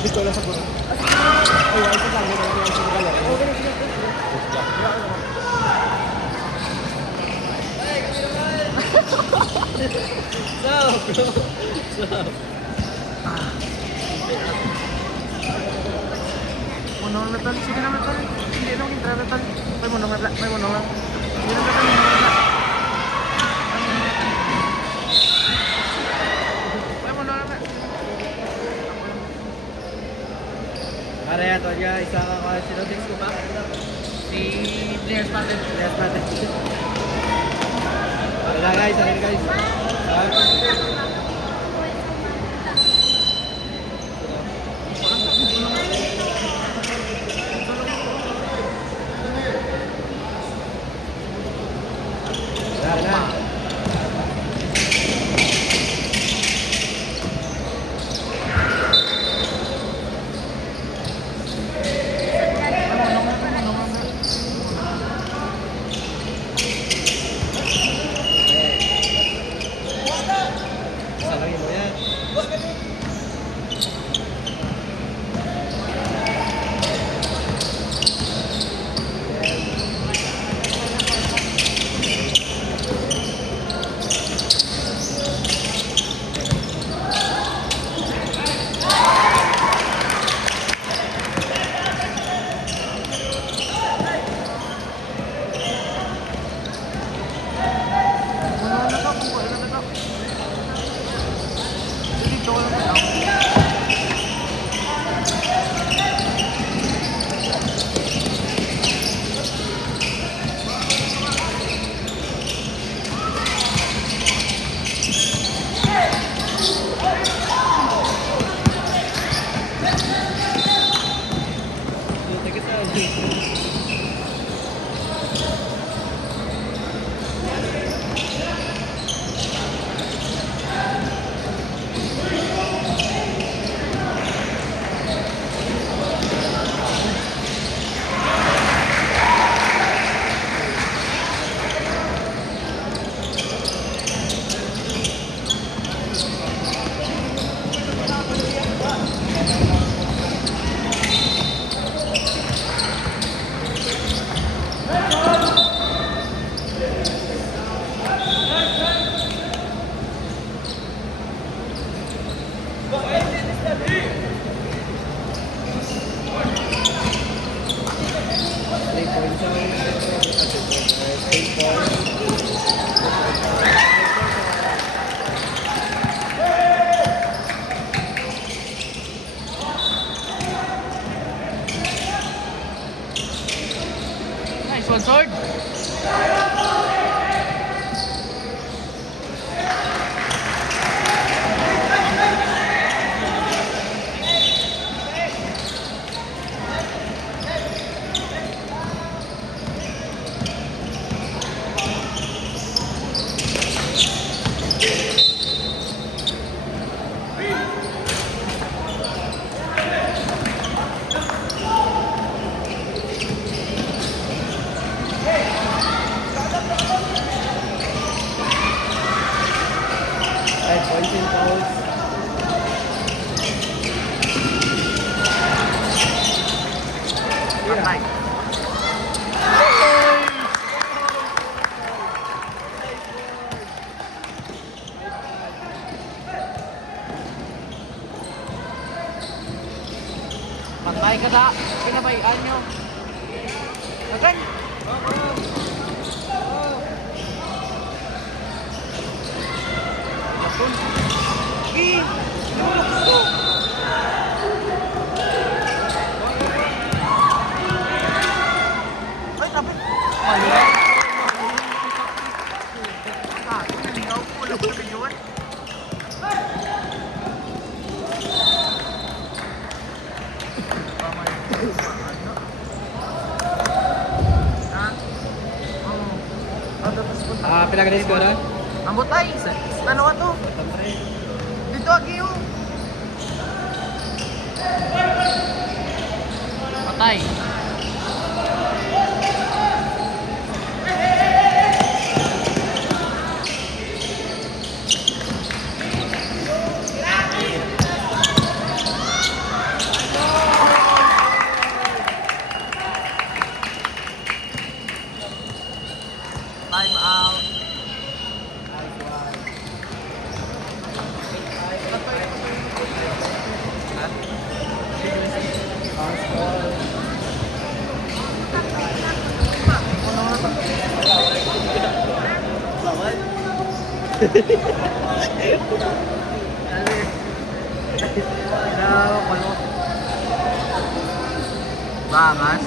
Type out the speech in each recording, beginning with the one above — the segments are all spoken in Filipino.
Dito lang sa guro. Ay, ay, sa lang. Monong metal, sige na metal. Hindi nang intra metal. May monong lang. Sige na metal. Kaya to niya, isa ka sino text ko ba? Si Players Patent. Wala guys, guys. Pansin Pauls. Patay. Patay ka na. Pinabayaan nyo. Agan. Lapon. Eh, lulukso. Ay, tapos. Mali. Ah, naligaw ko. Lulukso na yun. Pinagalis ko na? Ambot ay, ano ka to? Dito agi yung. Patay. Time out. Bangas.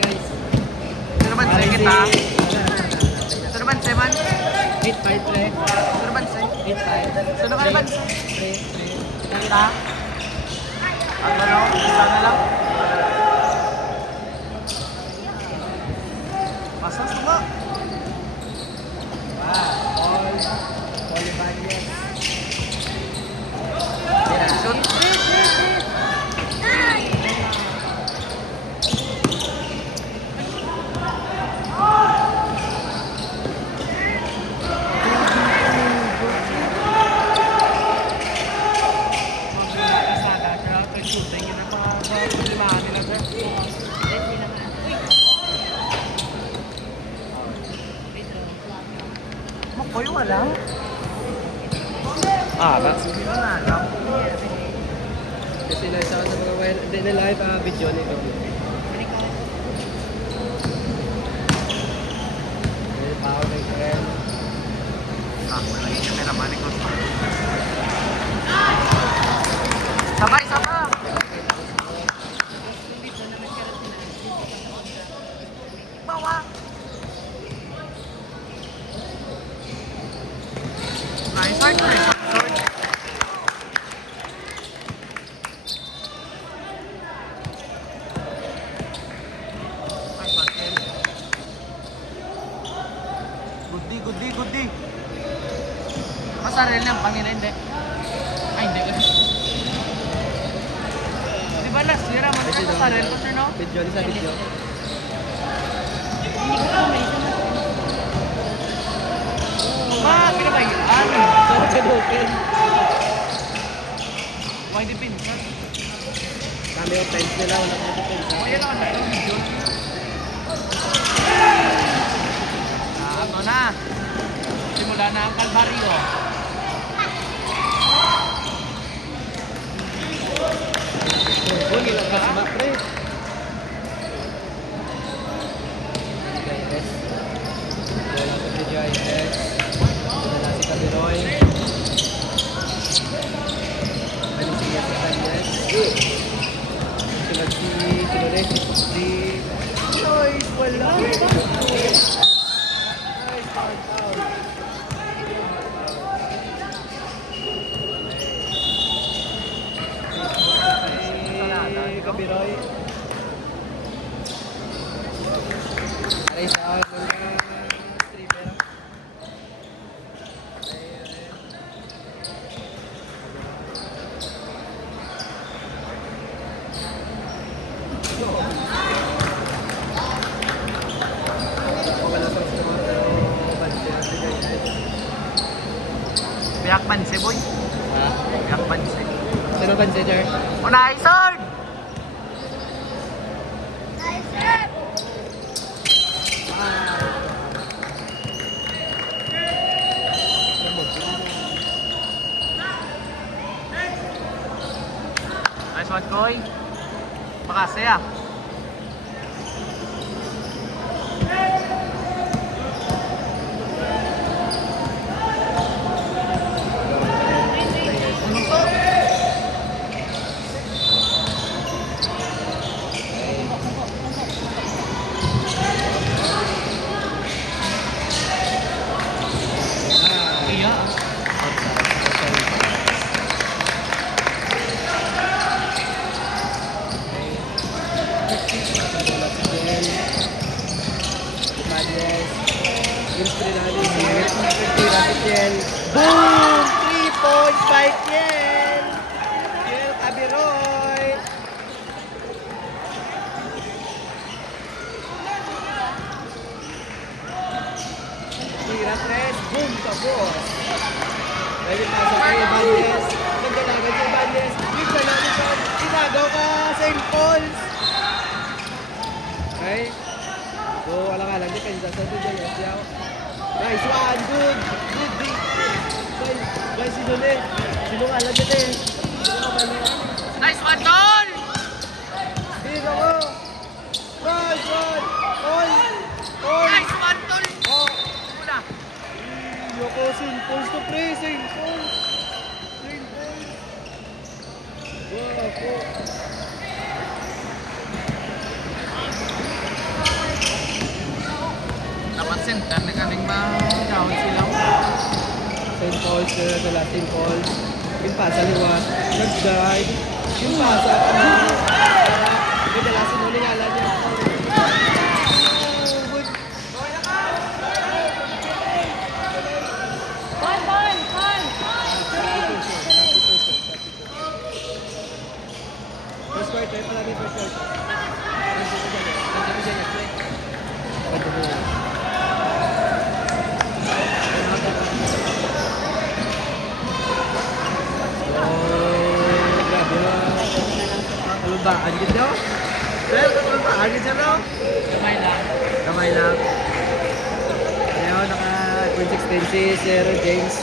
Guys. Ito naman sa kita. Ito naman sa man. 8-5 pre. Ito naman sa. 8-5. Ito naman sa. 3. Kita. Ano lang? Isa na lang. Pasas ba? All Ibanez. Shoot. Makoy wala. Ba? Hindi na nga alam. Kasi nasa mga hindi na live video nito. May power ng trend. Wala yung camera man ko. Sabay, sabay. Bawa. Nice, nice, nice. Gudi. Masaril lang, pangina hindi. Ay, hindi ka. Di ba last year, masaril ko sir, no? Video ni sa video. Kinabayaan. Saan ka open? Why di pinsan? Kami yung friends nila, wala ko depends. Kaya naman na yung video. Ano na? Simula na ang kalbaryo. Huwag ilang kasama, pre. GIS. Wala ko si GIS. Wala si Kadiroy. Ano si GIS? Sunod si... Sunod si... Ay, wala. Ay, sa mga stripper. Wala sa mga pero budget. Biyak panse, boy. Ha? Biyak panse. Sino budget, sir? Unay, sword! Nice one, Koy. Makasay ah. Iya. Boom! 3 points by Kiel! Kiel Abiroy! Tira 3, boom ka boss! Pwede pa sa kay Ibanez. Nagdalagan sa Ibanez. Yung dalagan sa inagaw ka St. Paul's. Okay? So, wala ka lang. Di Kansas City dyan. Nice one! Good! Good! By si Dole. Sino nga lang dito eh. Nice one, Tol! Dito ko! Nice one! All! All! Nice one, Tol! Oh! Una. Yoko, St. Paul's to pre! St. Paul's! St. Paul's! Wow, po! Dapat center na galing ma-down sila. St. Paul's na nagala. St. Paul's. Yung pasa liwat. Nag-dive. Yung pasa. May dala sinuling alam niya. Oh, good. First quarter, palagi first quarter. Grabe na. Ano ba? Agit daw? Well, ano ba? Agit siya daw? Kamay lang. Kamay lang. Ngayon, naka-point 16 si Sir James.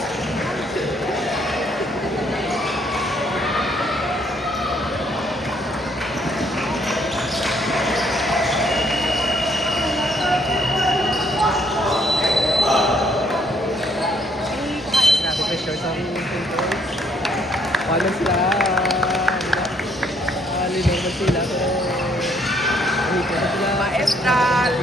Grabe pressure sa Philippines. Wala sila. Linom na sila. Pero, dito na sila. Maestral!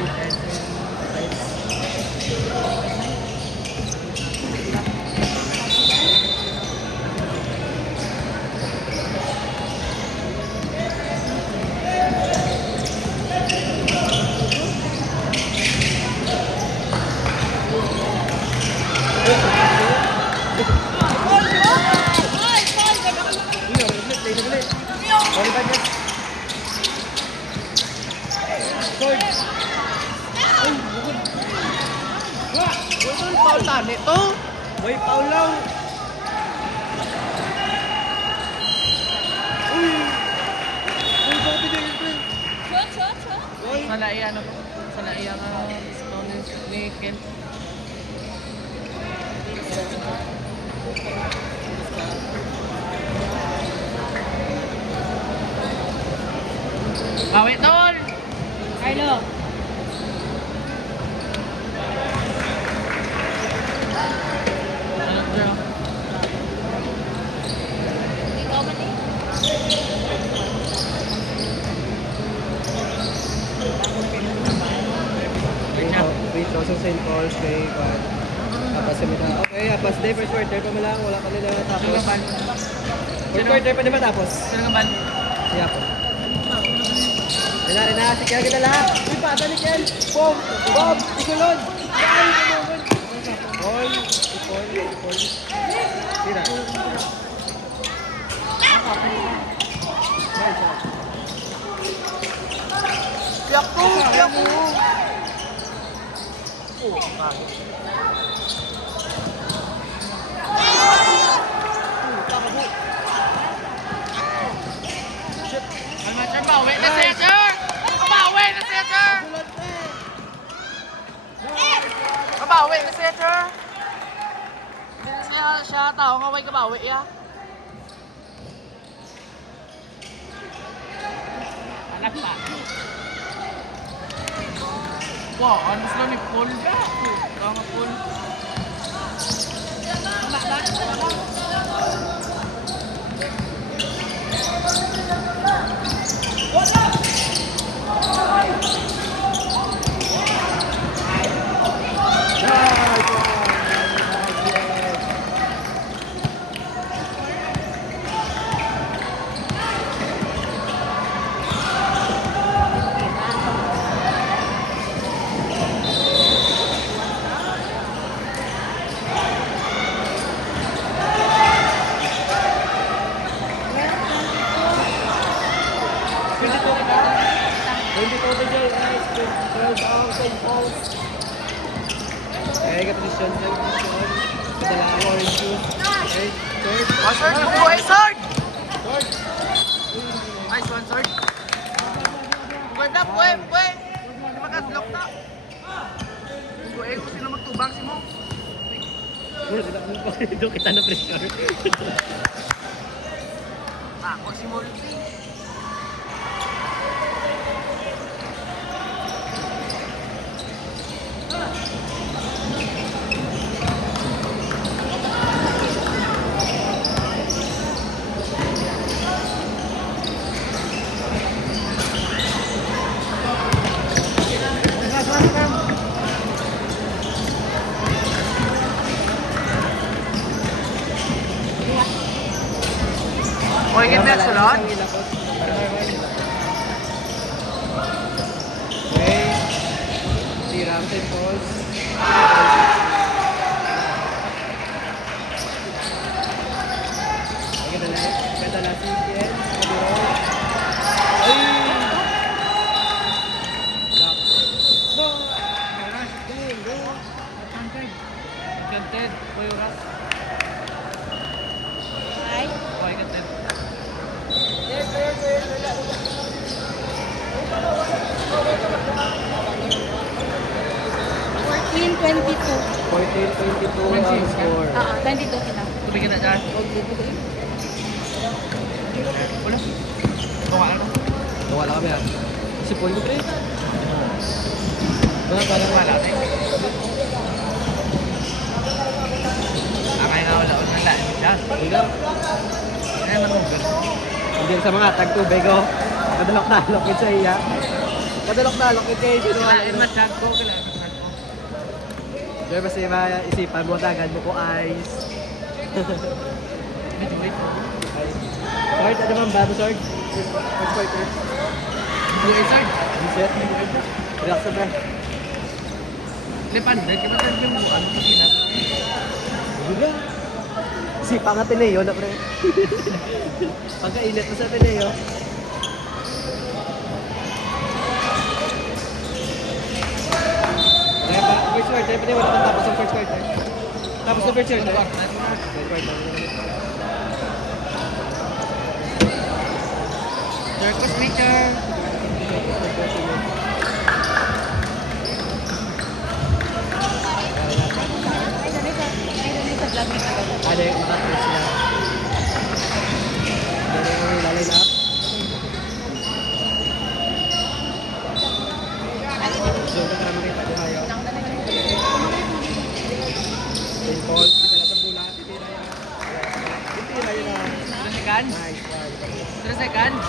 Paul tani to. May Paul lang. Uy. Uy, bakit hindi ito? Uy. Sana iya ano po? Sana iya nga stone ni Ken. Bawi, Tol! Carlo. Ano bro? Ikaw man eh. Wait, sa St. Paul's kay Juan. Tapos sa mga, okay, tapos day, first quarter pa mo lang, wala ka nila Sino natapos. ka ban? First quarter pa di ba tapos? Sino ka ban? Siya po. Rin na, si Kel kita lahat. Uy, pata ni Kel. Boom! Boom! Isulod! Ay, kumawan! Paul! Paul! Tira. Tiyak ko! Tiyak ko! Bawi na setter! Kabawi na setter! Kabawi na setter! Siya tao nga kabawi ya. Anak pa. Wow, ano sila ni Paul? Tama Paul. Position. Padala ako orange juice. Okay, third. Oh, Sword! Buhay, Sword! Third. Nice one, Sword. Buhay na, buhay! Hindi makaslok na. Buhay ko sino magtubang si mo. Doon kita na pressure. Ako si Molty. Okay, get next sunod. Okay. Si Ramsey Falls. Kadala si Kiel. Ay! Content. Boy, uras. Ay. Okay, content. 14-22. 14-22 ang score. 22 kita. Tumigil na dyan. Wala. Tunga na. Wala kami ha. Si Paul mo pre. Parang Wala. Akay na wala. Wala. Dyan. Ikaw. Ayan na mong Hindi sa mga tag-tubig oh. Kadalok-dalok yun sa iya. Kadalok-dalok yun kayo. Kailangan masyad ko. Kailangan masyad ko. Pero basta maisipan mo, tagad mo ko ice. Medyo wait. Sword, ano man ba mo, Sword? First quarter. Buhay, Sword. Reset. Relax na ba? Lipan. Dahil ka ba tayo yung buwan? Pakilat. Buga. Sipa nga Tineo na pre. Pagkainit mo sa Tineo. Kaya ba, first quarter, pwede wala kang tapos ang first quarter. Tapos ang first quarter. First quarter. Circus Maker. Ano yung makatrace sila? Ano yung lalay na? So, ito na makita ko kayo. Yung Paul, kita lang sa bulat. Titira yun. Titira yun na. 3 seconds. Nice one. 3 seconds.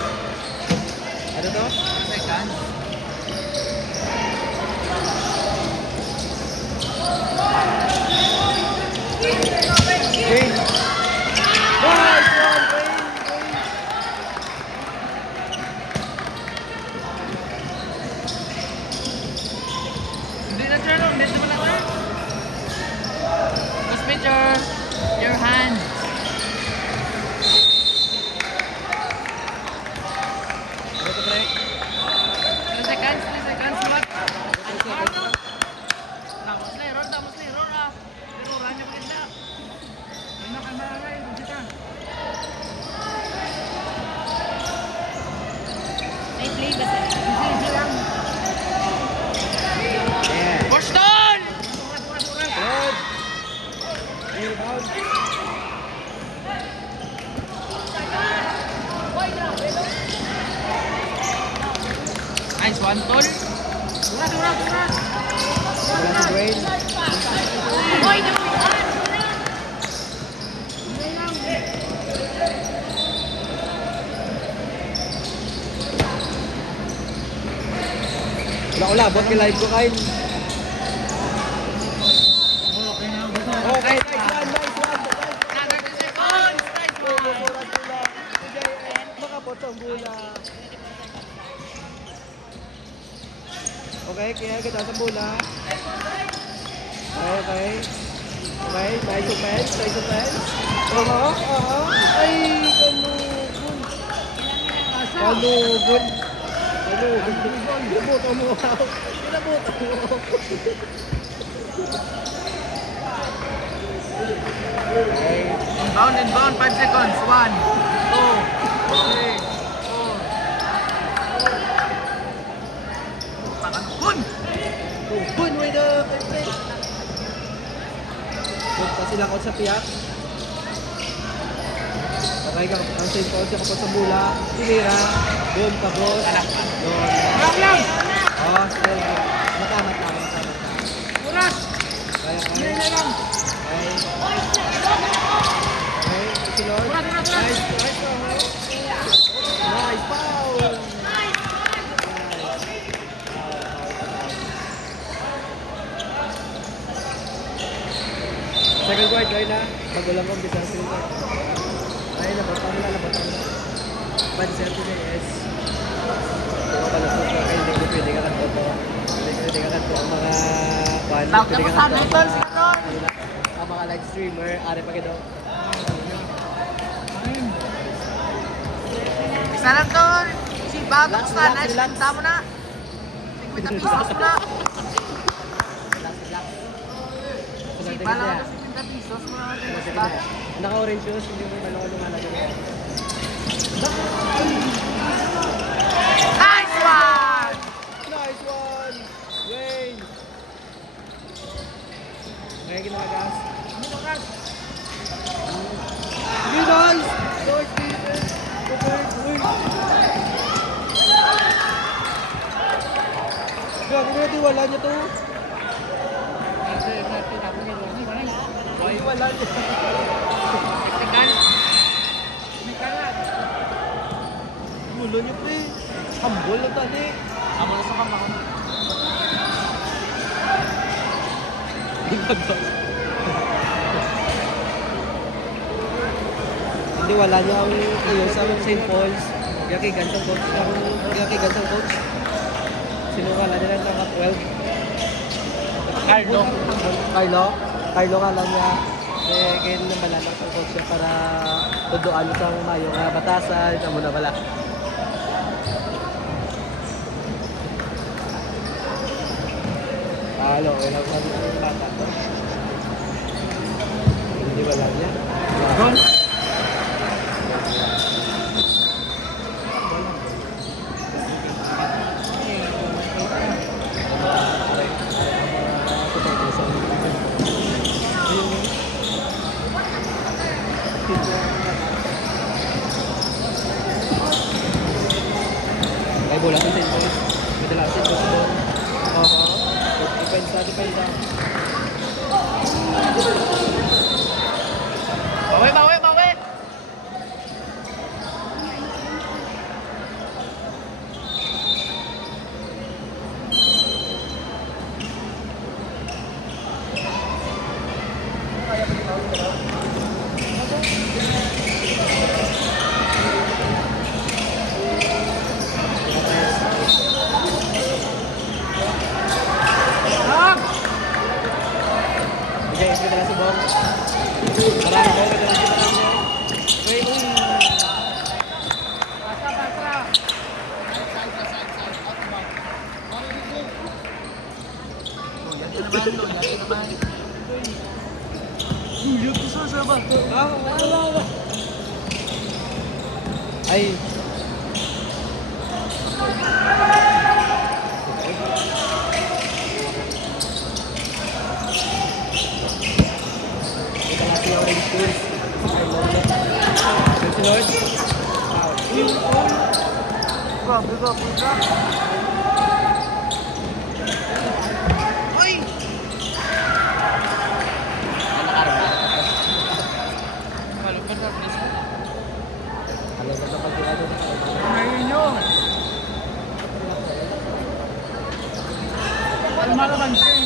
Ano to? 3 seconds. Green. Nice one, Green. play basta. Yeah. Boston! Good. Rebound. Nice one, tol. Wala si Dwayne. Hoy, naman! Wala, bot kay live ko kain. Okay, nice one. 30 seconds! Nice one! Makapot ang bola. Okay, kaya kita sa bola. Okay. Okay, nice offense. Ay, kanugun. Kanugun. Inabuto mo. Okay. Inbound, 5 seconds. 1, 2, 3, 4. Pakanukun! Good way the play. Good pa sila out sa piyak. Okay ka, ang St. Paul siya kapag sa bula. Sinira. Boom, tapos. Doon. Lang! Oh, still. Mata. Oras! Kaya. lang! Okay. Okay, sunod. Nice foul. Second guard, right na. Magulang kong bisa sa second guard. Ay, nabatan na. Panser ko siya, yes. Ito pala po siya. Ay, hindi pwede ka kanto po. Pwede ka kanto ang mga... Tawag na mo sa amin, tol. Sige, tol. Ang mga live streamer, ari pa kayo. Isa lang, tol. Si Babos Relax, na. relax, Nice, relax. pinta mo na. 50 pesos mo na. Relax. Si Bala na 50 pesos mo na. Naka-orange shoes, hindi mo malawalo nga lagi. Nice one! Nice one! Wayne! Ngayon ginagas. Hindi nice! George Peter! Uy! Grabe na tiwala niya to. Ay, wala niya. Gulo niyo pre. Hambol na tali. Amo na sa kamang. Hindi wala niya ang iyo sa St. Paul's. Kaya kay gantong coach. Kaya kay gantong coach. Sino wala nila ng 12? Carlo kala niya. Kaya nang balalang sa coach siya para tuduan sa mayo nga batasan. Amo na bala. Halo, ilang sabi ng bata. Hindi wala niya. Ron? Ay, bola sa St. Paul's. May dala sa St. Paul's doon. Oo. Depensa. Bawi! Bigay, may dala si Bong. Marami ko, may dala si Bong. Uy. Ay. Ito lang si Orange Skills. Si Lord. Foul. Grabe ka, puta. Uy! Malupit ka, please. Alam mo na pag-iado na. Ngayon yun. Almalaban siya eh.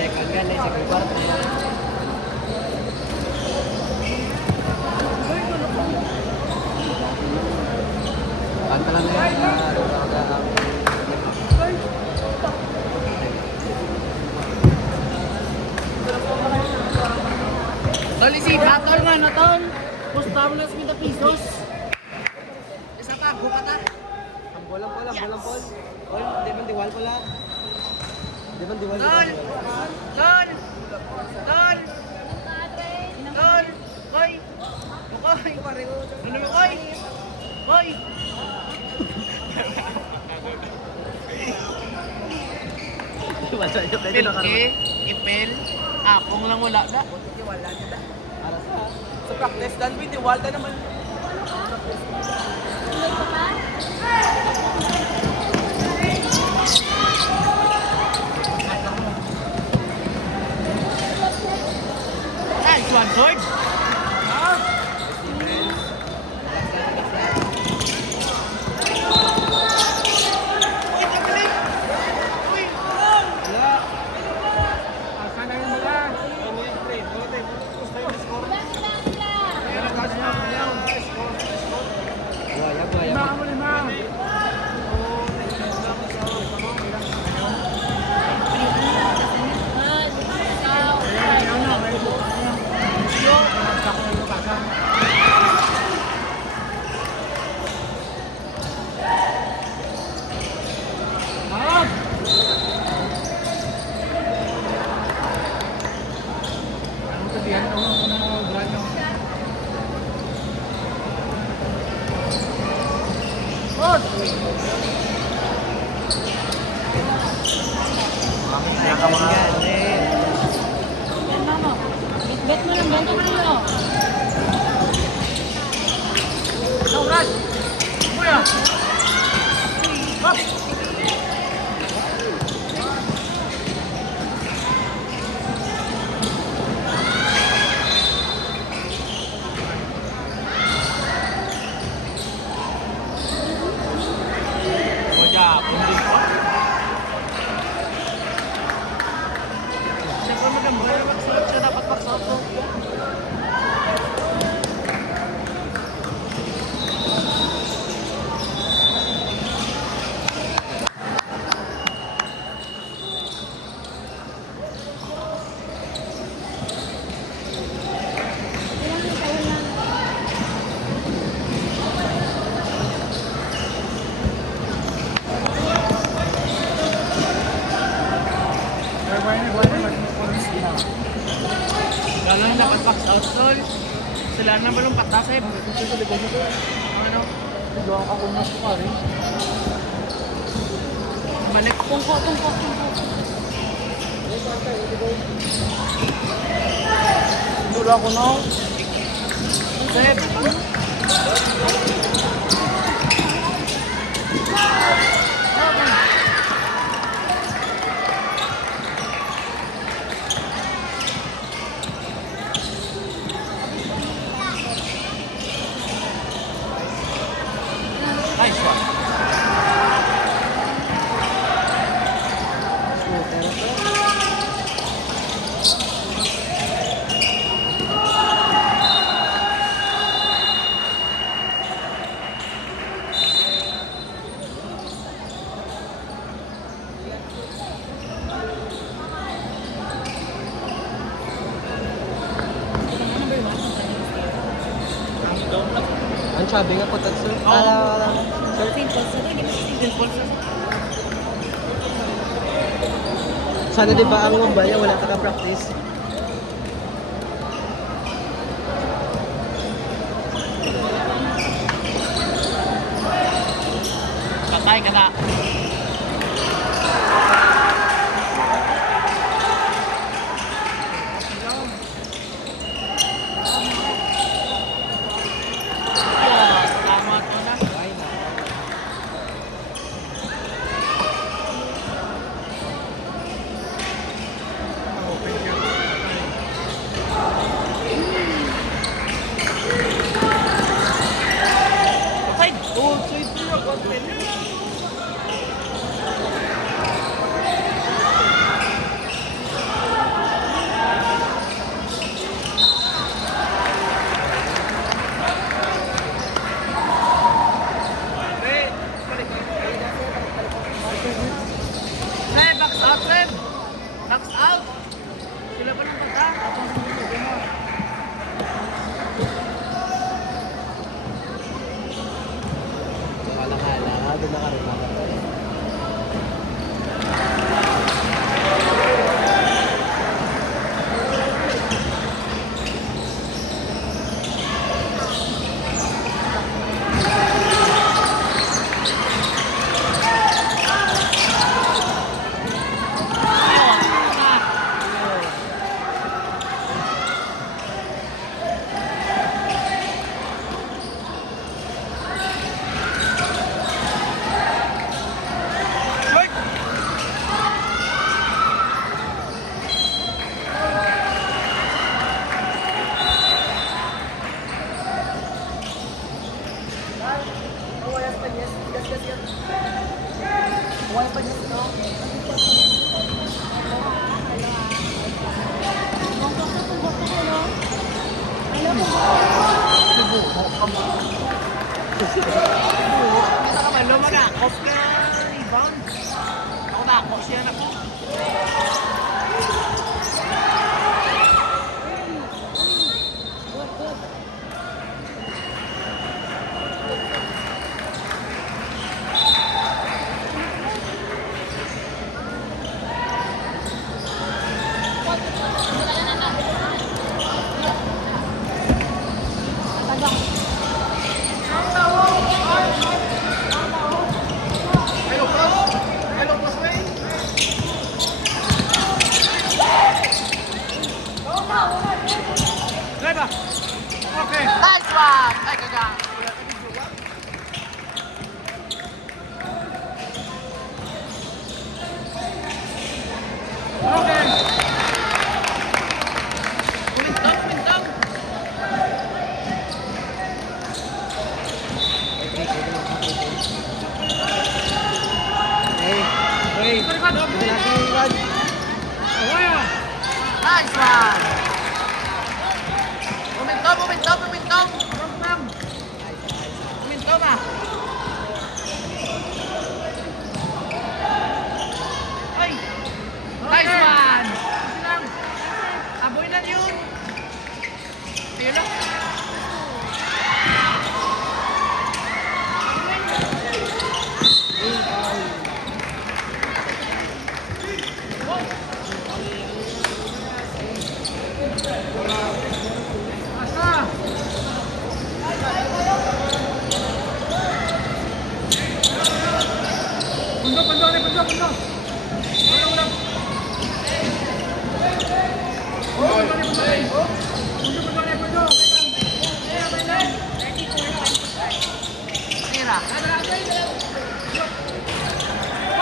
Second gun na sa kwarto. Panta lang na yan. Tol, isi battle nga na tol. Pusta mo na 50 pesos. Isa pa, buka ta. Ang bolang pol, ang bolang pol. Pol, di man diwal pala. Di man diwal. Tol! Tol! Tol! Tol! Koy! Koy! Ano mo koy? Koy! Pilke, ipel, akong lang wala na. Wala na. Para Sa practice, dan with the walda naman. Nice one, sword! Wayag, wayag. Second gun eh. Yan, mama. Bet mo lang, bento mo lang. Sauran! Kuya! Hop! Kuya, pundin ko. Siyempre maganda yung magsulat siya dapat magsauto. Kala na dapat box out tol. Sila na balong patasay. Ano? Gawa ka kung mas pa rin. Balik. Tungko. Dura ko no. Sep. Nice one. Ang sabi nga po, sir. Sir, Simple sa doon, di ba Simple sa sana di ba ang Mumbai wala ka practice? Ay, kada. Salamat mo na. Ay, na. Outside. Outside niya, konti. Sir, box out, sir. Box out. Sila pa ng bata. Kala-kala, doon nakarima. Short. Kita ka man, lumaga. Off ka rebound. Ako na, ako siya na ko. Leba. Okay. Nice one. Ay, kaya. Okay. Kulintang, kulintang. Hey, ito natin yung rod. Nice one. Momentum, momentum, momentum. Momentum ah. Ay. Nice one. Aboy na yun. Tingnan lang. Tira.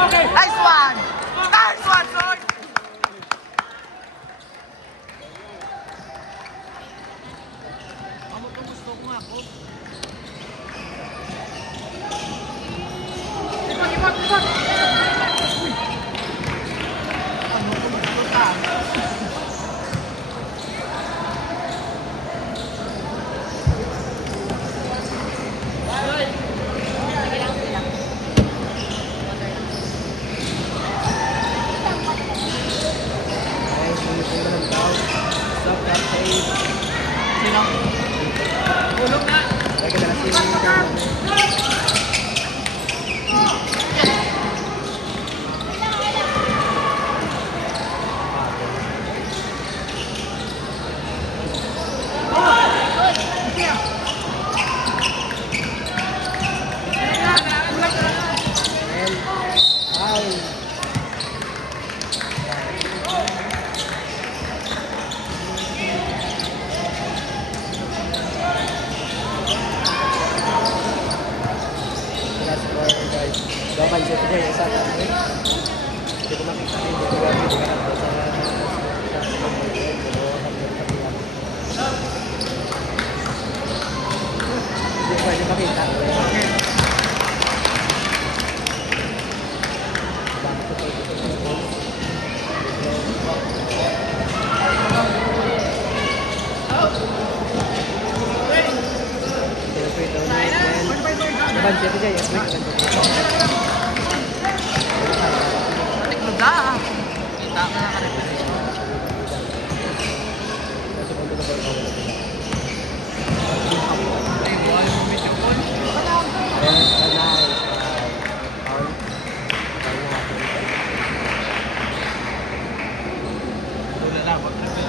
Nice one! Nice one, George! Amo ko gusto ko nga, coach. Ipag! Amo ko gusto ka. Ay, sumitin mo ng tao. Stop that tape. Sino? Ulog na! Ay, kadalasin yung tao. Pakita. Naban siya ito dyan, yes, wait. Tikluda ah. Kita ka na ka-referee. Ay, buhay mo medyo po. Wala na, mag-referee.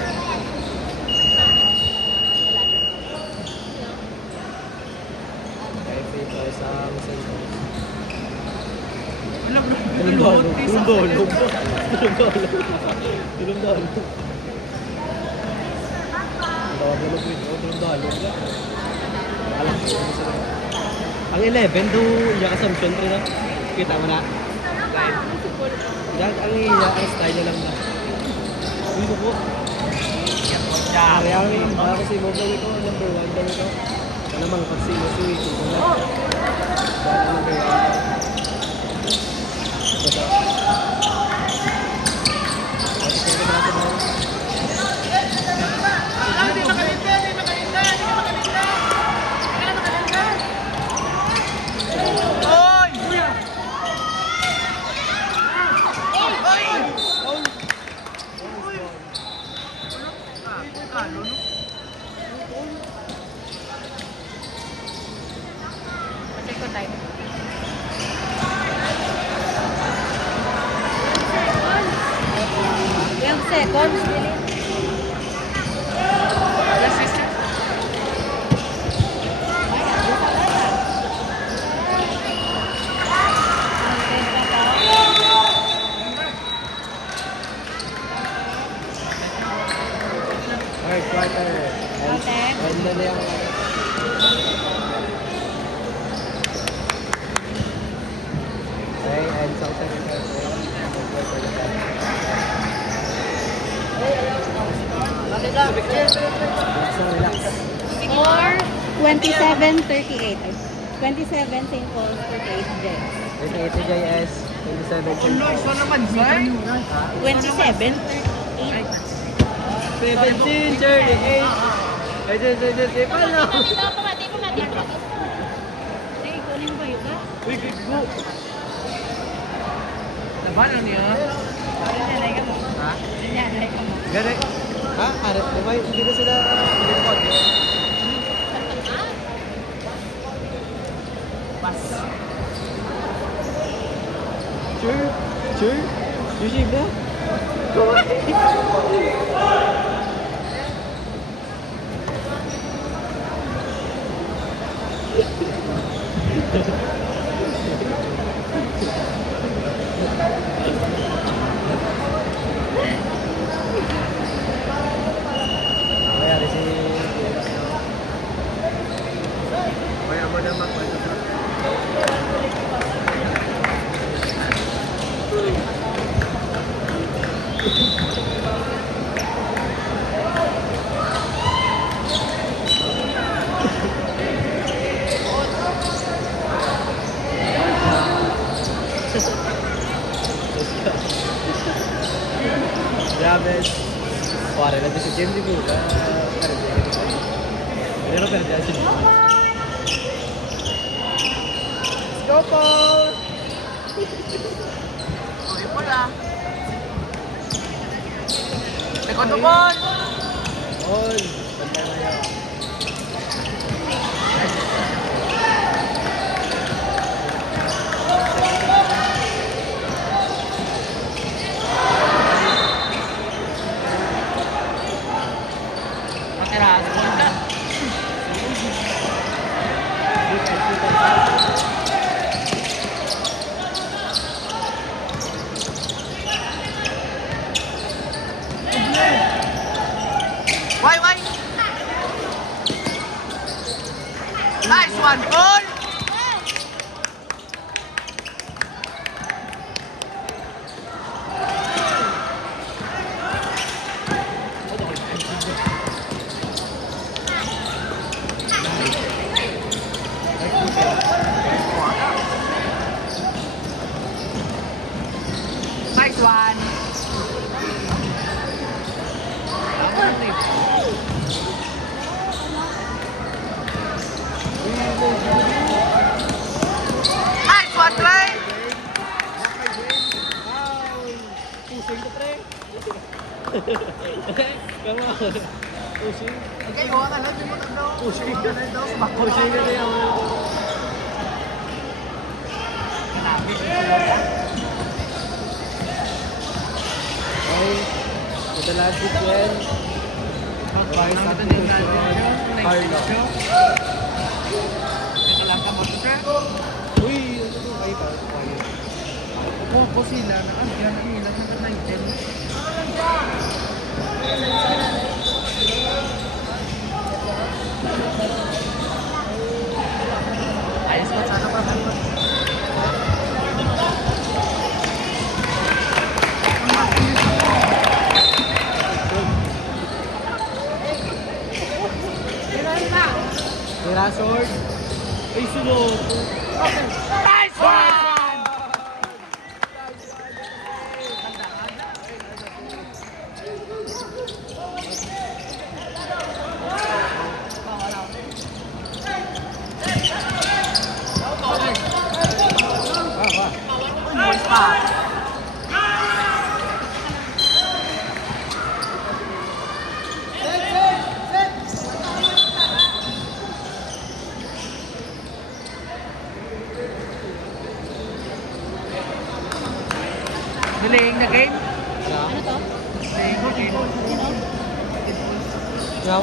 Ang 11 do iya assumption rin na. Kita mo na. Dahil ang iya ang style niya lang na. Uy ko. Kaya ang ako si Mo Boy ko number 1 daw ito. Ano mang pagsi mo suwi ko na. Dahil ano kaya. Oy! Oy! Check ko time. Yung seconds, dili. Yes, yes, yes. Alright, quarter. And then yung okay, and so second quarter. Relax na, relax. Or 27:38. 27 St. Paul's, 38 Jets. 38 JS, 27 So naman, sir? 27:38. 17, 38. Ay, paano? Pamati. Sige, kunin ko yun ka? Uy, go. Labanan niya. Nanay ka mo. Ha? Nanay ka mo. Gani. Ha? Arap mo ba? Hindi na sila pinipod. Pas. Sure. You shave na? Mayari si... Kaya mo naman po ito. Grabe. Pare, nanti si Jim dibuka. Pero kerja sih. Let's go, Paul! Okay po lang. Likod mo! Paul! Bantay na yan. Matira, likod ka. Why? Nice one, Paul! Come on. Pushing. Okay, gawa ka lang. Di mo tanda. Pushing. Gawa ka lang daw. Sumakot Pushing na rin ako. Okay. So the last hit yan. Okay, substitution. Carlo. Uy, ano to? Ay, kaya. Ako sila. Nakagyan ang ilang na 19. Ayos ko sana pa ba? Mirasord. Ay, sunod. Nice one! Boys pa. Delaying the game. Ano to? Delaying the game. Sino? Now,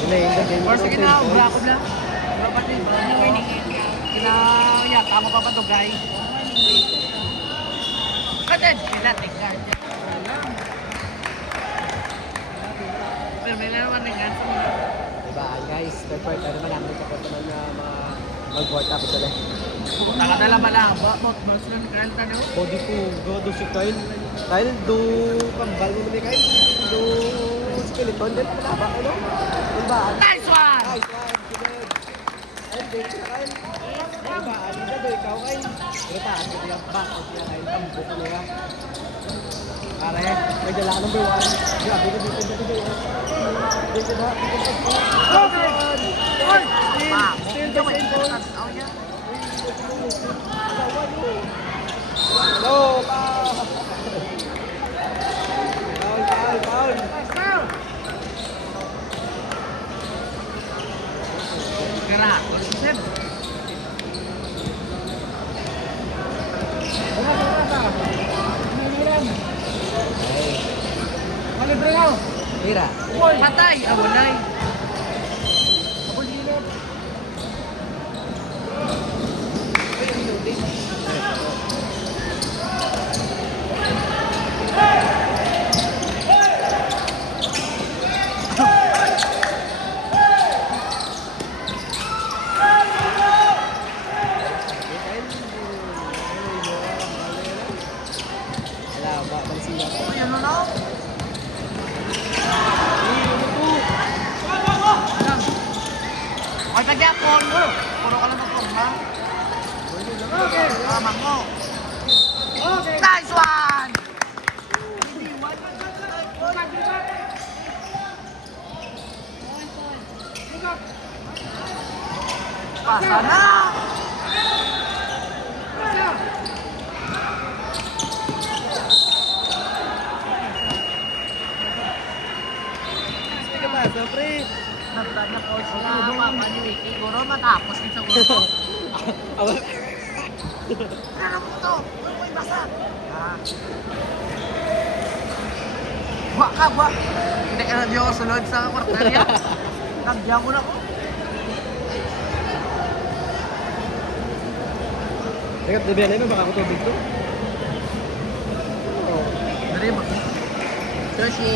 delaying the game. Or sige na, ubla ko bla. Kapatid, Ano warning? ya, tama pa ba to, guys? Kapatid, sila, take card. Pero may naman ng ganso. Diba, guys, third part, ano naman namin kapag naman na mga mag-work up sila. Nakadala malaba, mas lang kanta daw. Body po, go do si Kyle. Kyle, do kambal mo naman Kyle. Do skeleton, din pa na ba, ano? Diba, Nice one! nice one, sunod. Ayun, din ka Kyle. Diba, ano ka do, ikaw Kyle. Pero pa, ano ka yung back out niya Kyle, ang buko niya. Pare, may dala ka number 1. Grabe ka dito na dito. Dito na, dito na. Okay! Oy! Still the same points. Oh, yeah. No, foul! Foul! Gerak, Sip. Mira. Patay, abulay. Wala, balisiya ko. Ayun na na. Ay, tagyapon. Puro ka lang sa pumba. Tama mo. Nice one! Pasa na! Sige ba, sa pre? Nagtanya po sila, papa ni Wiki. Siguro matapos din sa grupo. Ano mo to? Uy, basa! Buwa ka, buwa! Hindi ka na di ako sunod sa kwarterya. Nagdiyan ko na ko. Teka, dabihan na yun, baka ako tubig to. Dari ba? Joshi!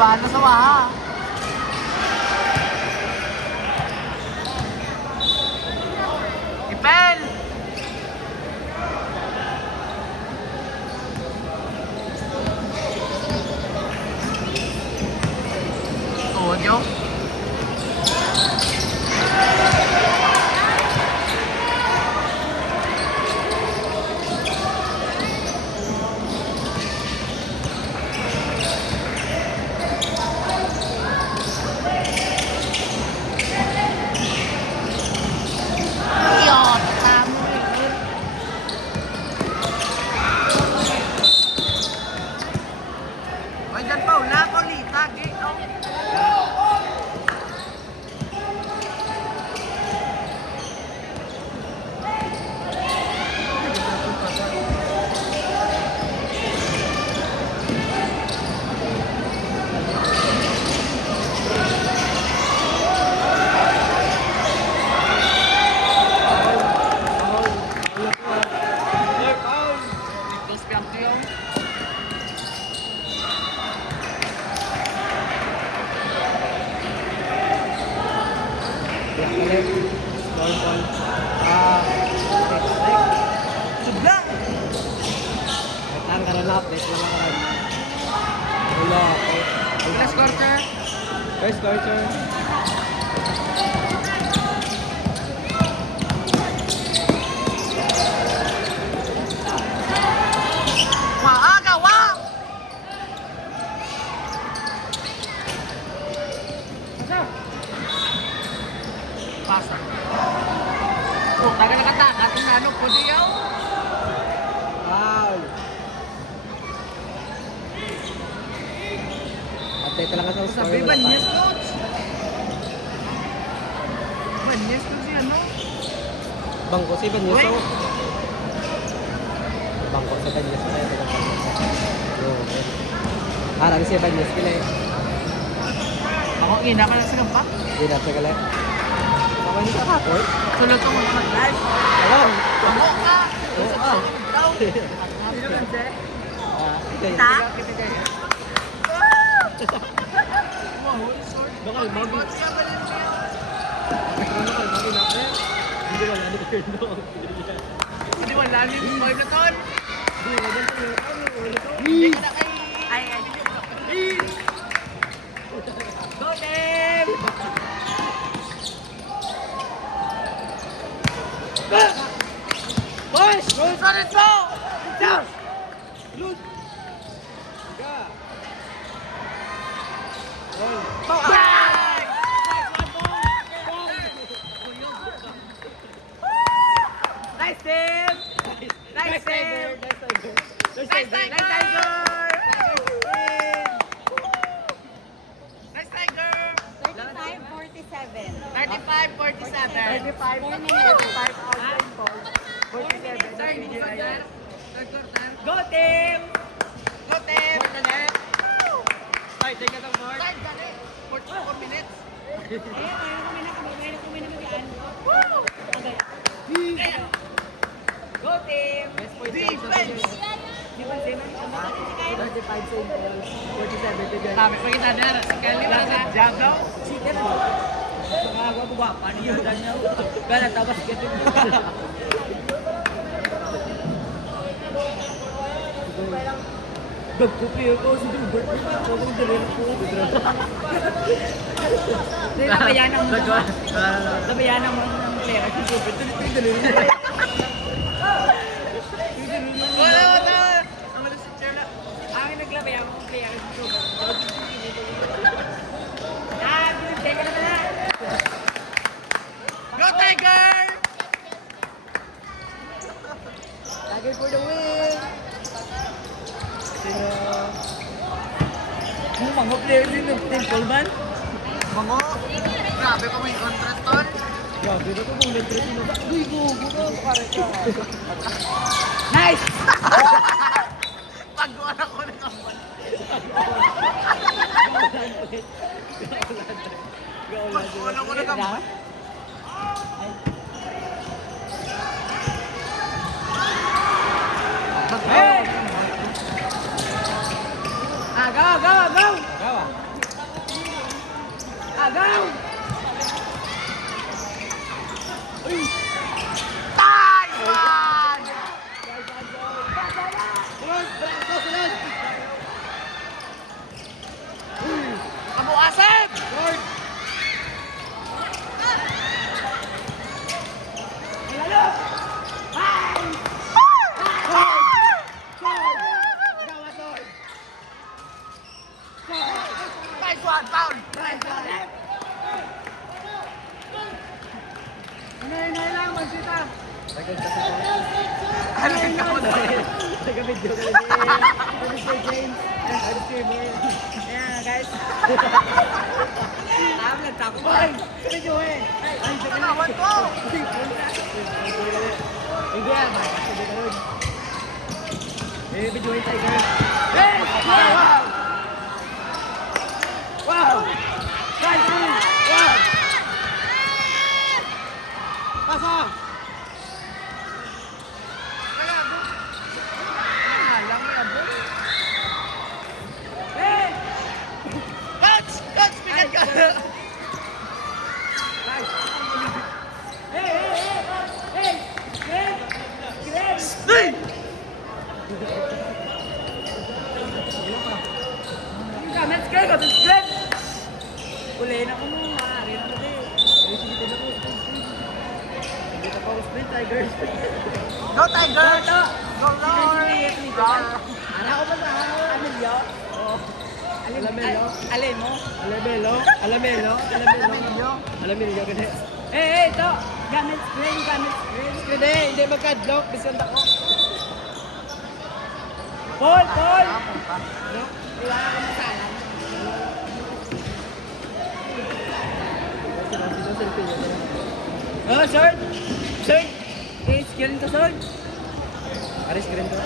Swan, nasawa ha. Ipel! Tuhod nyo? Ay, dyan pa, wala pa ulit. Tagi, no? Dos campeón. Black ulit. Small ball. Subla! Ang karanap. Net lang karan. Wala. Last quarter. First quarter. Maaga, wow! Pasa. Kung taga nakatakat, ano po diyaw? Foul. Update lang sa Sabi, Banyes, coach. Banyes, coach, ano? Bangko si Banyes. Wait. Bangko sa Banyes. Harang si Banyes kila eh. Ako, ina ka lang sa gampak. Hindi na sa galit. Ako hindi ka kaport. Sulot ko muna mag-live. Alam. Ako ka! Oo ka. Sino man siya? Kita. Ta? Bakal magi. Hindi wala ni Perno. Hindi wala ni Boy na ton. Hindi wala ni Perno. Hindi ka na kay... Ay, Go team! Boys! Sorry, so! Down! Loot! Tiga! Roll! Bye! Nice team! Nice team! Nice Tiger! Nice Tiger! 35-47. 35-47. 4 minutes. 47. Go team! Go team! Ay, take it ang board. 44 minutes. Ayun, mayroon kami na mag-aan. Okay. Go team! Best point. Defense! Di ba, Zeman? Ang bakit si Kyle? 35 seconds. 47 to dyan. Sabi ko kita na, si Kelly wala sa jab daw. Sige na. Nakagawa ko ba? Paano yun ganyan? Kaya tapos kita mo. Gagkupi ako si Gilbert. Ako kung dalhin ko. Hindi, nabayanan mo. Nabayanan mo ng pera si Gilbert. Dalhin mo. Wala, wala. Ang malis si Cherla. Ang naglabayan mo ng pera si Gilbert. Ah, teka na na. Go Tiger! Tiger for the win! Sino? Yung mga players din ng Team Coleman? Bango. Grabe ko may contrast ton. Grabe na ito kung nag-trip mo ba? Uy, gugo ka! Pare ka! Nice! Pagkuhan ako ng kampal. Pagkuhan ako ng kampal. Hey! Ah, go, go, go! Gawa! video ka ni Mr. James. Ang streamer. Ayan, guys. Nagtapos. Ay! Video eh! Ay, sa Kawan ko! Hindi ah, sabi ka rin. Video tayo guys. Hey! Wow! Wow! Guys, wow! Pasa! Alam mo yan, bro. Hey! Coach! Coach, pikat ka! Hey! Hey! Hey! Grabe! Hey! Yung comments kayo, comments kayo! Ulihin ako mo, maaari na ulit. Ay, sige, tignan mo. Hindi ka pa ako sprint, Tigers. Go, Tiger! Ito! Go, Lord! Anak ko ba sa Amelio? Oo. Alamelo. Alin mo? Alamelo. Alamelo. Amelio. Alamelo ka na. Hey, ito! Gamit screen, gamit screen. Hindi magka-block. Bisant ako. Paul! Paul! No? Wala ka masala. Sino selfie niya? Oh, Sir! Sir! I-screen ka, Sir! Aris ka rin to.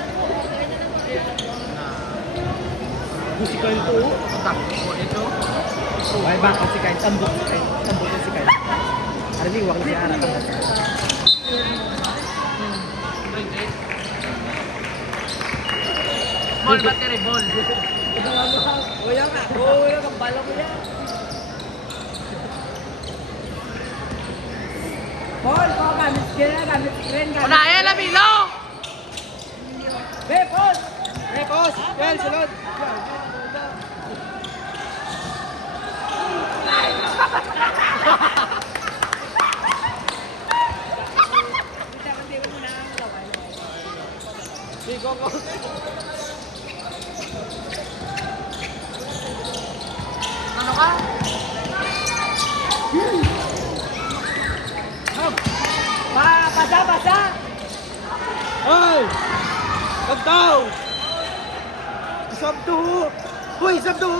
Si Kyle to. Ito. Ay, bakit si Kyle? Tambok si Kyle. Tambok si Kyle. Araliwak na si Ara. Ball battery, ball. Wala nga. Oo, wala kang bala mo yan. Paul! Paul! Gamit screen na, gamit screen. Unahin, Lamilo! Hey, Paul! Repos! Well, sunod! Hindi ko muna ang laway. Si Coco. Ano ka? Basa, basa! Ay! Pagtaw! Sabdo! Uy, sabdo!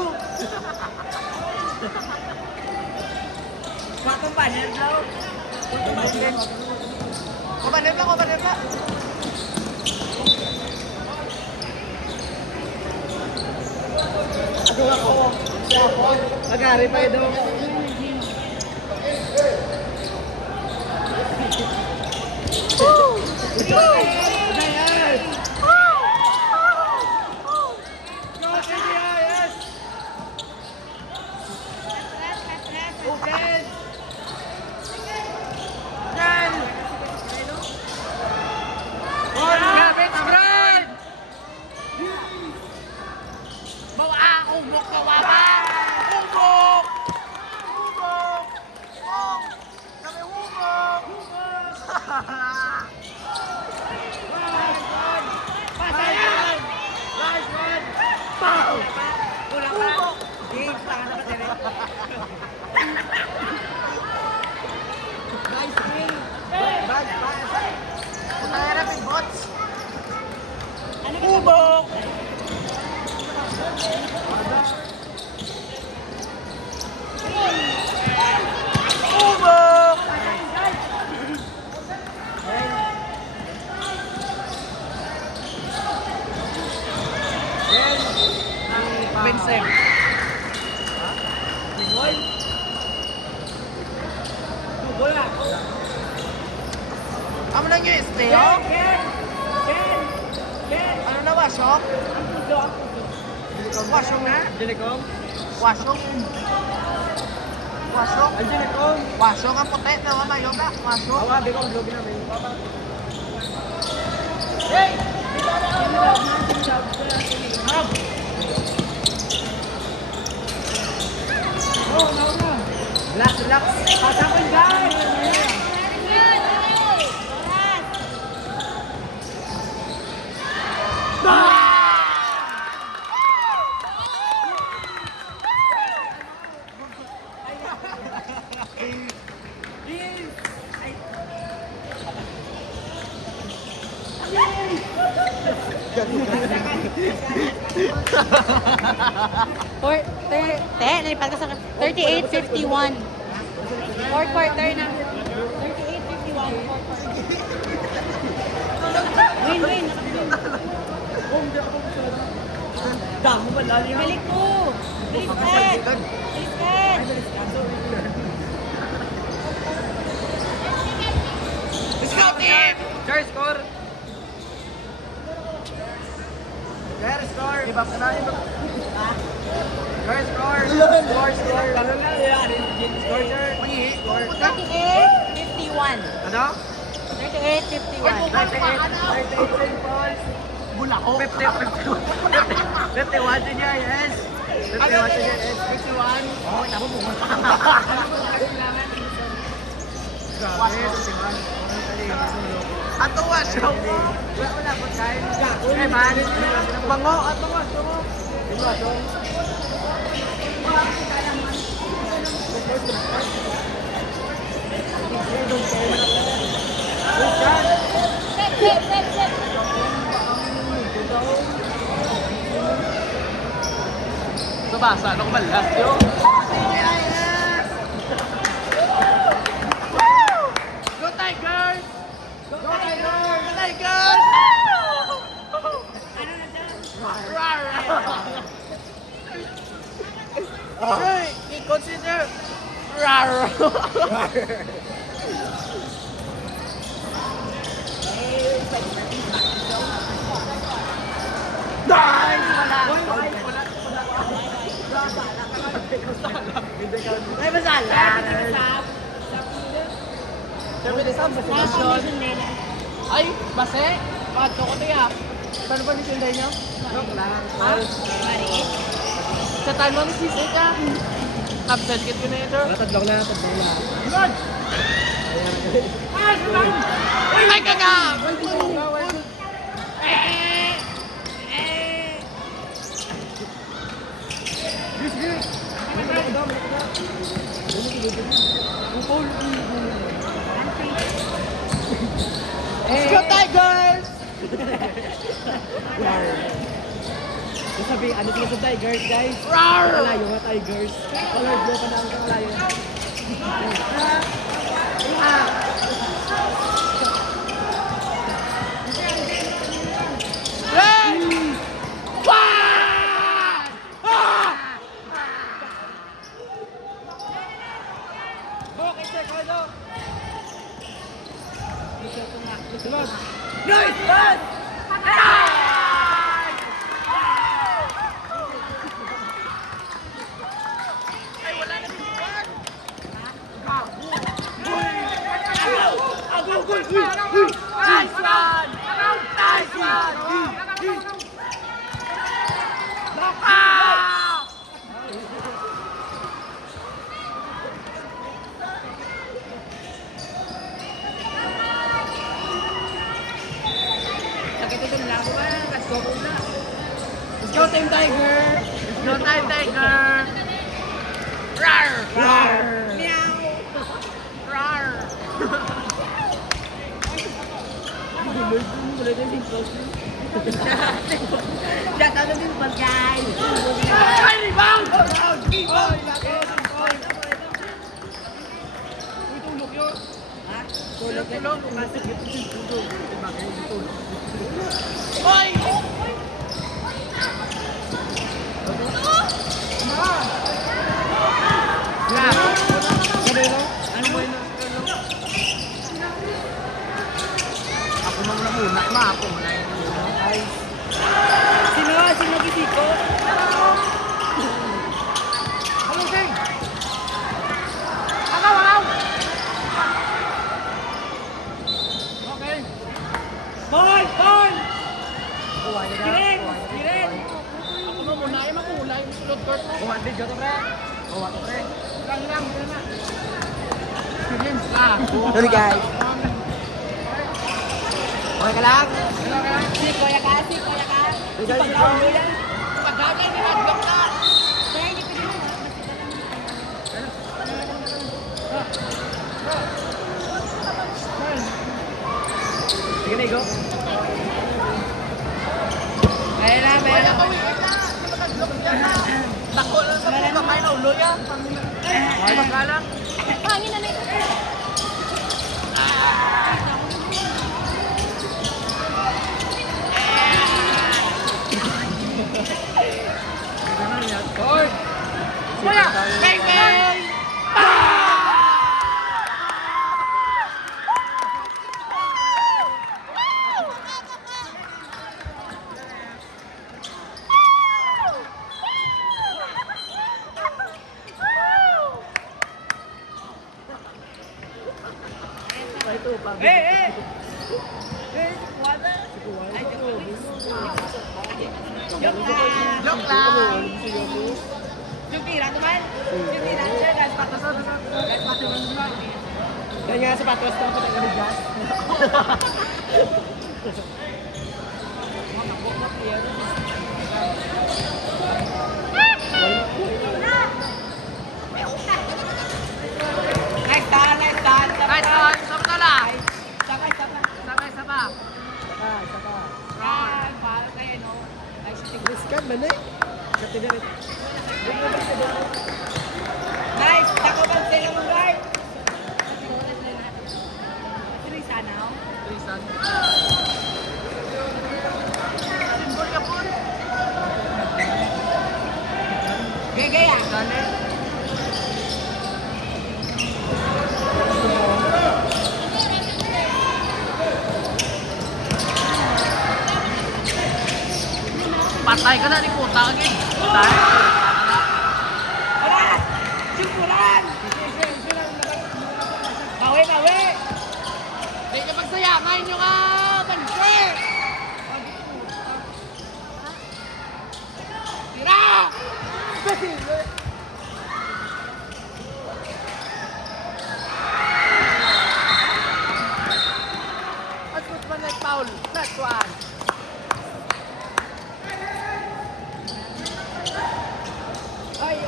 Bakong banner daw. Kumanin pa, kumanin pa. Ako ako. Agari pa ito. Gamit screen! Bawa ako, umok, bawa ba? Umok! Umok! Umok! Kami umok! Pasayan! Nice one! Pow! Kulang pa. Game, tangan na kasi rin. Nice win! Bad pass. Kaya na big bots. Ubok! Umok! Vincent. Boy. Boy ah. Amo lang yung Ken! SPO? Ken! Ken! Ken! Ano na, wasok? Ang puso, ang puso. Wasok na? Angelicom? Wasok? Wasok? Angelicom? Wasok ang puti na mamayog na. Wasok? Awa, di ko ang vlog namin. Harap! Oh, nauna. Relax, relax. Pasapin, guys! Nalipad ka sa 38-51. Fourth quarter na. 38-51. Fourth quarter. Win. Damo ba lalo yun? Balik mo. Bilis ka. Scout team! Charge score! Gary score! Ibap na yun. Gary score! Score! Ano na yan? Score, sir. Mangi, score. 38-51. Ano? 38-51. 38 points. Bula ko. 51 senior, yes. 51 senior, yes. 51. Oh, tama mo. Grabe, 51. Ato wa, show ko. Wala po tayo. Eh, man. Bango, ato wa, show ko. Ito, ito. Subasa, ano ko balas yun? Go Tigers! Go Tigers! Go Tigers! Rar! Hey, consider rar! Nice! Ay, masala. Sabi ni Sam, position. Ay, base? Pato ko tiya. Paano ba nisinday niyo? Joke lang. Ha? Sa time mo ni Sisi ka. Absent kit ko na ito. Tatlo na. Good! Ay, kaga! Let's go Tigers! Sabi, ano sila sa Tigers, guys? Rar! Malayo nga Tigers. Color blue pa na ang kalayo. Hey! Wah! Ah! Okay, sir, Carlo. Nice! Nice! Ay, wala na dito. Nice one! Nice one! Ah! Let's go, Team Tiger! No time, Tiger! Rar! Rar! Rar! Shout out na din pa, guys. Ay, rebound! Oy! Ano mo yun? Ako muna muna, ako muna yun. Sino gisiko? Hello, Sing! Akaw! Okay. Ball! Ball! Kuha niya na. Kiren! Kuha niya. Kiren! Ako muna, ay makulay. Sulot court mo. Kuha din ka to, pre. Kuha to, pre. Lang, yun na. Experience ka. Sorry, guys. Okay ka lang? Siko ya ka! Siko ya ka! Guys, Pagkaon mo yan! Pagkagay, nilaglock na. Kaya hindi pwede mo. Sige na, Igo. tuloy ah. Ay, magalang. Hangin na ito. Court! Kuya! Bang, bang! Eh! Joke lang! Yung tira, tumal? Yung tira, siya, guys, patos. Guys, patos. Yan nga sapatos na ako ng gas. Nice done. Nice one! Samtala! Sabay. Sabay, saba. Isa pa. Ah, mahal kayo, no? Nice shooting. Riskan ba na eh? Sa tinarit. Nice! Tako ba sila mo, guard? Teresa now. Trisan. Simbol ka po. Gaya. Dali. Patay ka na ni puta again. Dahil. Wala! Simpulan! Bawi! Hindi ka pagsayangan nyo ka! Banse! Tira! What's good man like foul? Last one. Ay!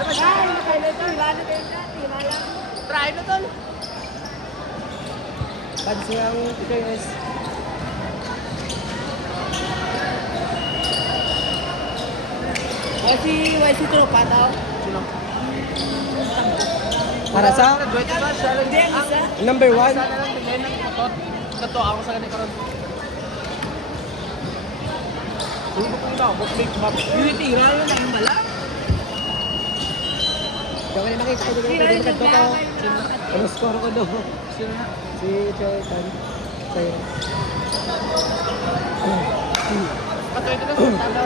Nakailan ito. Tira lang. Try na tol. Pansi ang ikaw guys. YC tropa daw. Sino? Para sa Graduate ba siya? Hindi, ang isa. number 1. Sana lang bigay ng motor. Kato ako sa ganito karon. Uy, bakit ito? Buklik ba? Yung tira yun ang mala. Kaya nakita ko dito Tira dito yun ang ko. mala. Ano score ko doon? Sino na? Si Jordan. Sa'yo. Kato ito na sa talo.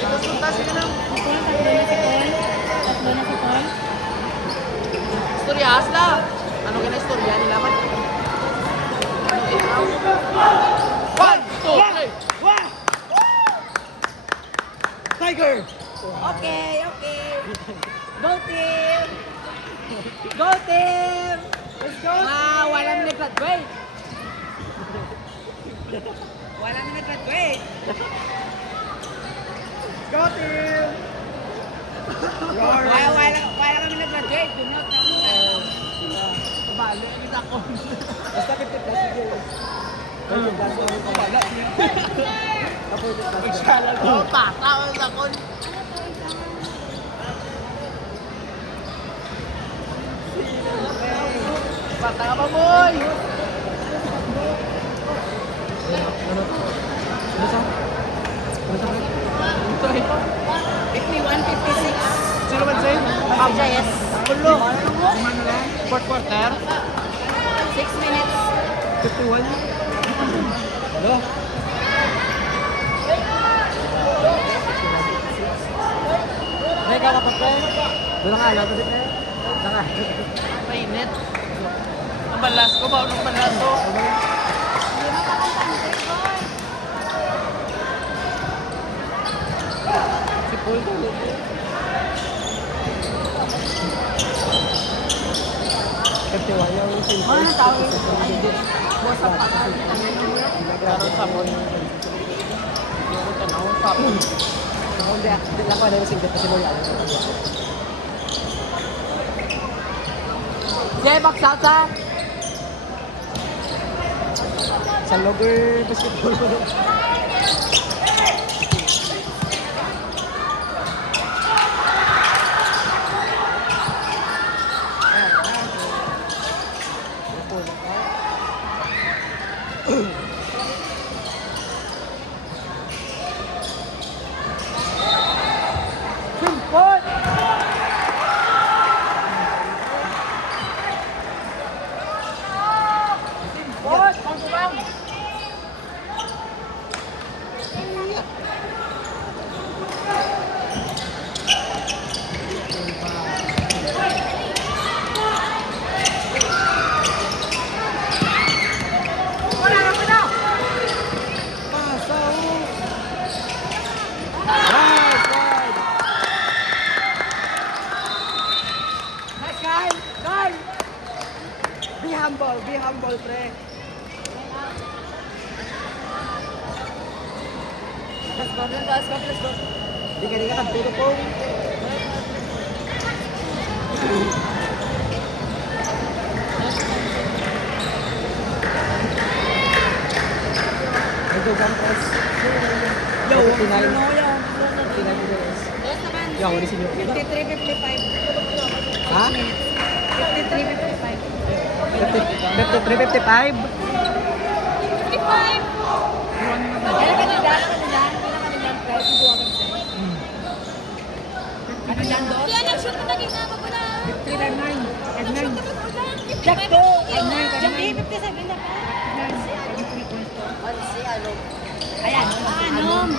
Tapos punta sige lang. Tatlo na si Paul. Istorya asla. Ano ka na istorya nila man? Ano ikaw? 1, 2, 3. Wah! Tiger! Okay. Go team! Go team! Let's go! Ah, walang nag-graduate. Walang nag-graduate. Go team! Wala kami nag-graduate. Do not come. Bale, kita ko. Basta 50 plus yun. 50 plus yun. Bala. Kapag 50 plus yun. Iksala ko. Pataw sa kon. Bata ka pa, boy! Ano sa? Ito, ito. 51-56. Sino man sa'yo? RJS. Pulo. Fourth quarter. 6 minutes. 51? Ano? May kakapat ka eh. Doon ang alaw. Doon ang alaw. Mainit. Ang balas ko, bawal ng balas ko. Hindi makakantang 3 boy. Si Paul ko. Yung simple. Ano tawag? Bosa pa ka. Karoon sa mon. Yung tanaw, sapon. Hindi lang ko na yung simple kasi mo yan. Jay, back-out ha? Sa logger basketball ko. Let's go, let's go, let's go. Di ka kadto po. Ito bang press? Yo, Pinay. ano yan? Pinay ko guys. Yes naman. Yo, wala si Nyok. 53.55. Ha? 53.55. 53.55? 55. Kaya kanila, price ito ako sa. Ano yan doon? Kaya nag-shoot na naging nama ko na. 59. Jack do! Jack D, 57 na pa. Ayan. Anom.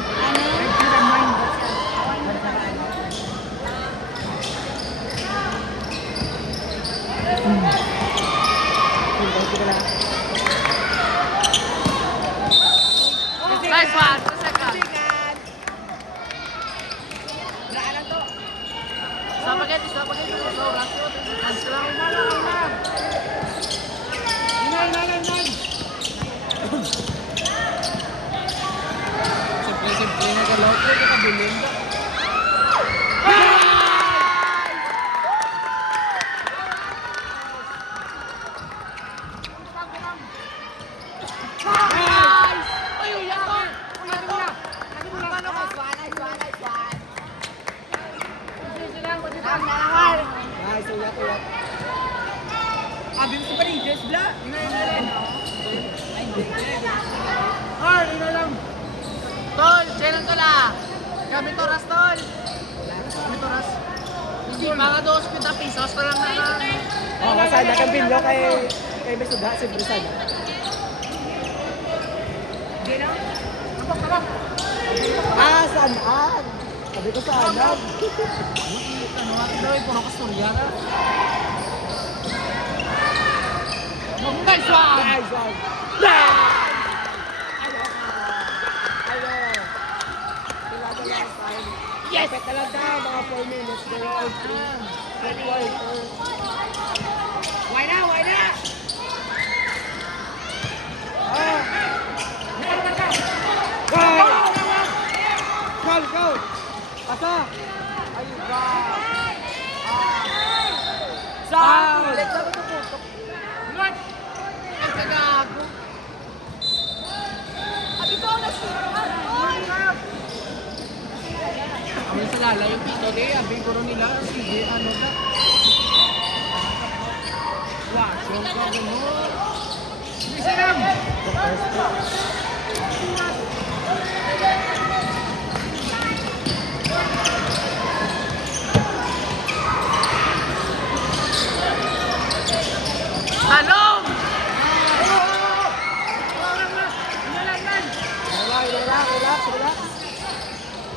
Nice one. 2 seconds. Sama kayo. So, last shot. Last lang. Simple na galaw ko. Ito kabilin ba? Nice, uyak. Abim sa panides, bla. Tol, channel to la. Kami toras, tol. Kami toras. Hindi, mga 2 pesos pa lang na. Oh, masada kang binlo kay Besuda, siyempre sana. Ah, saan? Sabi ko saan? Ano, puro kasturya na. Nice one! Nice one. Yes! Kapit talaga, mga 4 minutes. They're all through. Why na? Go! Pasa! Ayun ba? Sound! Lord! Ang kagago. Kami sa lala yung pito de, abing ko nila, sige, ano na. Yung kagago mo. Bisa lang! Talong!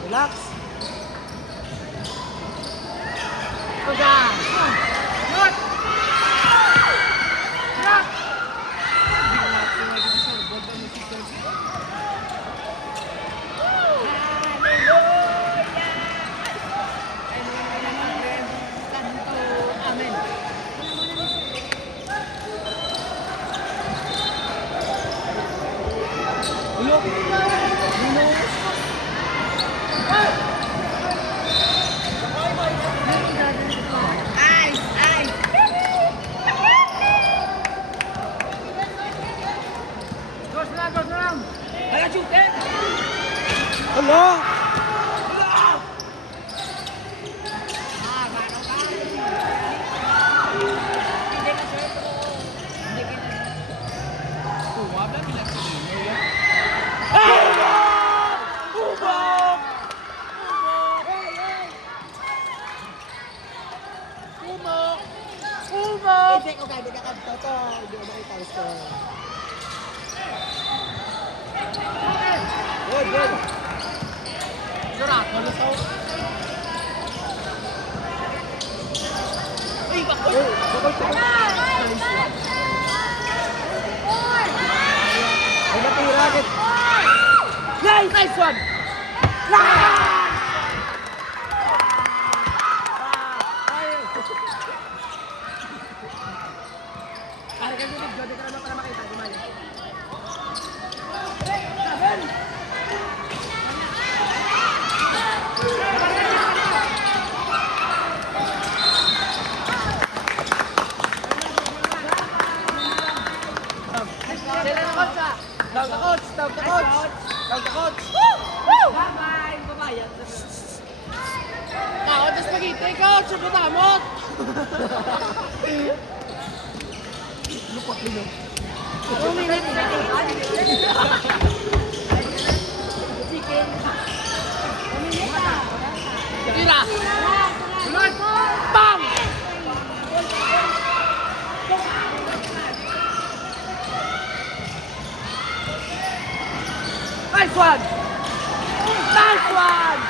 Relax. Kuda! Lord! Lord! Ala, shooter! Hello? Hindi ko kaya nakakanta to. Hindi ko makita ang score. Good. Durato, lusaw. Ay, natira. Nice one! Tawag ka, coach. Bye-bye! Babayan. Tao, tas spaghetti, coach. Ang katamot. Lupak din yun. 2 minutes na Chicken. Tira. Lunod. Bam! Nice one! Nice one!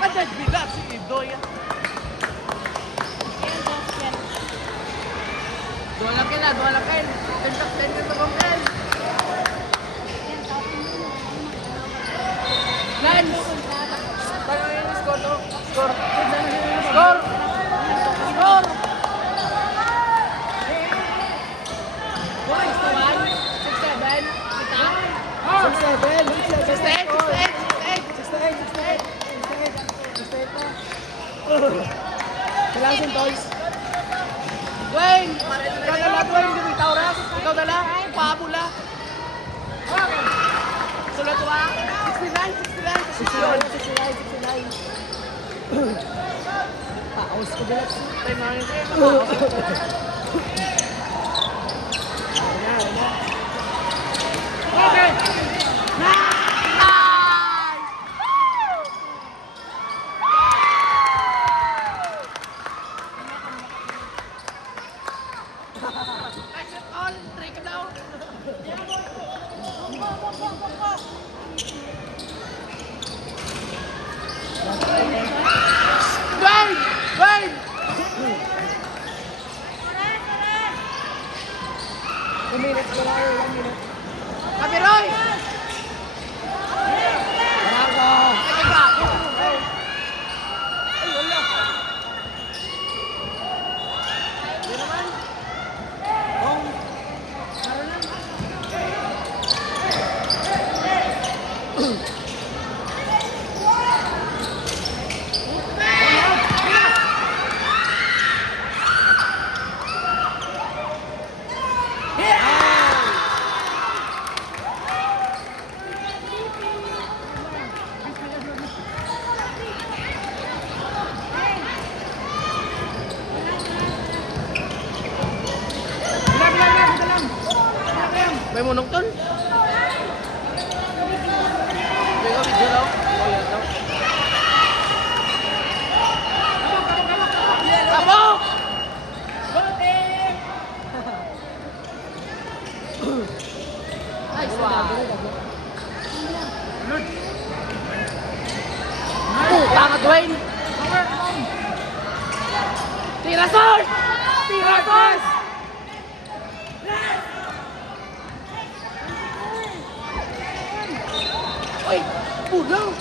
Kada gila si Idoy. Dua lang kayo. 10 top 10 ka sa kongres. Lance! Paano yung score to? Score! Score! Score! Boys, 6-7. Kita? 6-7. Kailangan toys. Wayne! Ikaw na lang, Wayne. Hindi mo itauras. Ikaw na lang. Paabula. Sulat ko ba? 69. Paos ko bilat. Tayo na rin kayo. Okay! Nice! Nice at all. Try ka daw. Wayne! Wayne! 2 minutes ko lang. 1 minute. Kapiroy! Marako! Ay, ka! Ay, wala. Hindi naman. May munong tol. Video daw. Oh, yan daw. Tabok! Nice one. Tama, Dwayne. Tira, Sor! Tira, Sor! Uy! Pulang!